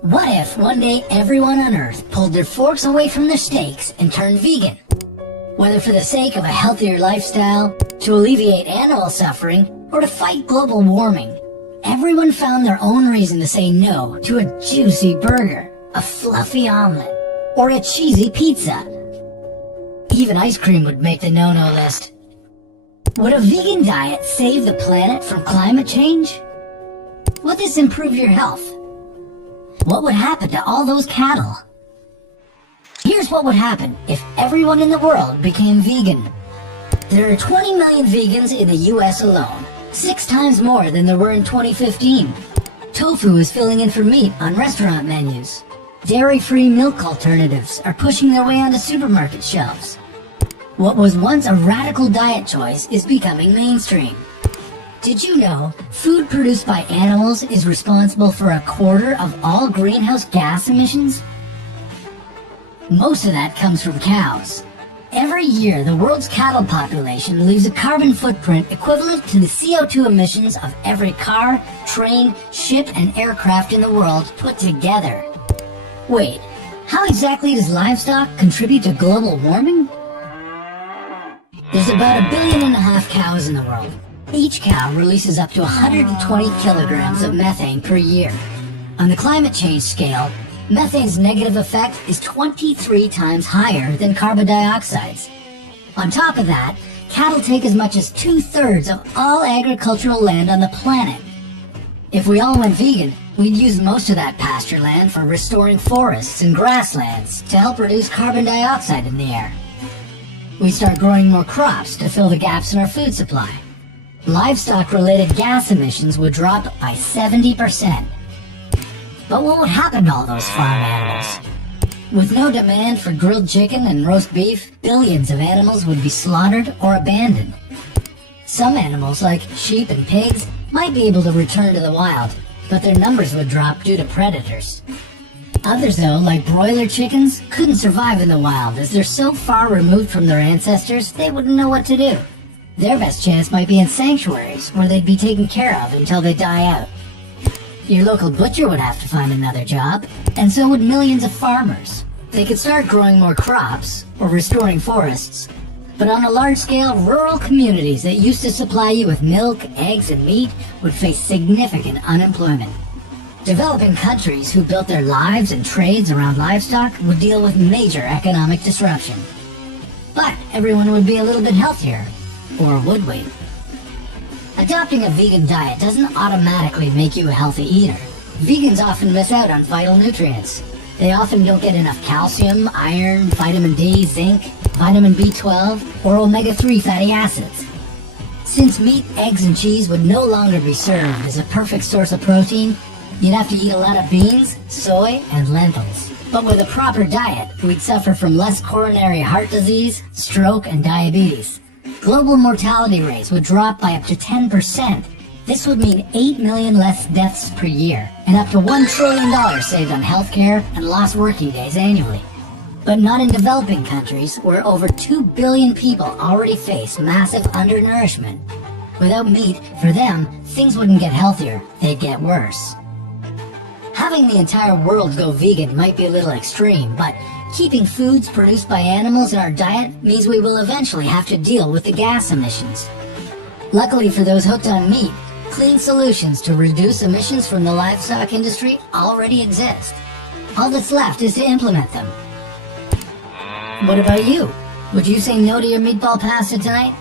What if one day everyone on Earth pulled their forks away from their steaks and turned vegan? Whether for the sake of a healthier lifestyle, to alleviate animal suffering, or to fight global warming, everyone found their own reason to say no to a juicy burger, a fluffy omelet, or a cheesy pizza. Even ice cream would make the no-no list. Would a vegan diet save the planet from climate change? Would this improve your health? What would happen to all those cattle? Here's what would happen if everyone in the world became vegan. There are 20 million vegans in the US alone, 6 times more than there were in 2015. Tofu is filling in for meat on restaurant menus. Dairy-free milk alternatives are pushing their way onto supermarket shelves. What was once a radical diet choice is becoming mainstream. Did you know food produced by animals is responsible for 1/4 of all greenhouse gas emissions? Most of that comes from cows. Every year, the world's cattle population leaves a carbon footprint equivalent to the CO2 emissions of every car, train, ship, and aircraft in the world put together. Wait, how exactly does livestock contribute to global warming? There's about 1.5 billion cows in the world. Each cow releases up to 120 kilograms of methane per year. On the climate change scale, methane's negative effect is 23 times higher than carbon dioxide's. On top of that, cattle take as much as 2/3 of all agricultural land on the planet. If we all went vegan, we'd use most of that pasture land for restoring forests and grasslands to help reduce carbon dioxide in the air. We'd start growing more crops to fill the gaps in our food supply. Livestock-related gas emissions would drop by 70%. But what would happen to all those farm animals? With no demand for grilled chicken and roast beef, billions of animals would be slaughtered or abandoned. Some animals, like sheep and pigs, might be able to return to the wild, but their numbers would drop due to predators. Others, though, like broiler chickens, couldn't survive in the wild as they're so far removed from their ancestors they wouldn't know what to do. Their best chance might be in sanctuaries where they'd be taken care of until they die out. Your local butcher would have to find another job, and so would millions of farmers. They could start growing more crops or restoring forests. But on a large scale, rural communities that used to supply you with milk, eggs, and meat would face significant unemployment. Developing countries who built their lives and trades around livestock would deal with major economic disruption. But everyone would be a little bit healthier. Or would we? Adopting a vegan diet doesn't automatically make you a healthy eater. Vegans often miss out on vital nutrients. They often don't get enough calcium, iron, vitamin D, zinc, vitamin B12, or omega-3 fatty acids. Since meat, eggs, and cheese would no longer be served as a perfect source of protein, you'd have to eat a lot of beans, soy, and lentils. But with a proper diet, we'd suffer from less coronary heart disease, stroke, and diabetes. Global mortality rates would drop by up to 10%. This would mean 8 million less deaths per year, and up to $1 trillion saved on healthcare and lost working days annually. But not in developing countries, where over 2 billion people already face massive undernourishment. Without meat, for them, things wouldn't get healthier, they'd get worse. Having the entire world go vegan might be a little extreme, but keeping foods produced by animals in our diet means we will eventually have to deal with the gas emissions. Luckily for those hooked on meat, clean solutions to reduce emissions from the livestock industry already exist. All that's left is to implement them. What about you? Would you say no to your meatball pasta tonight?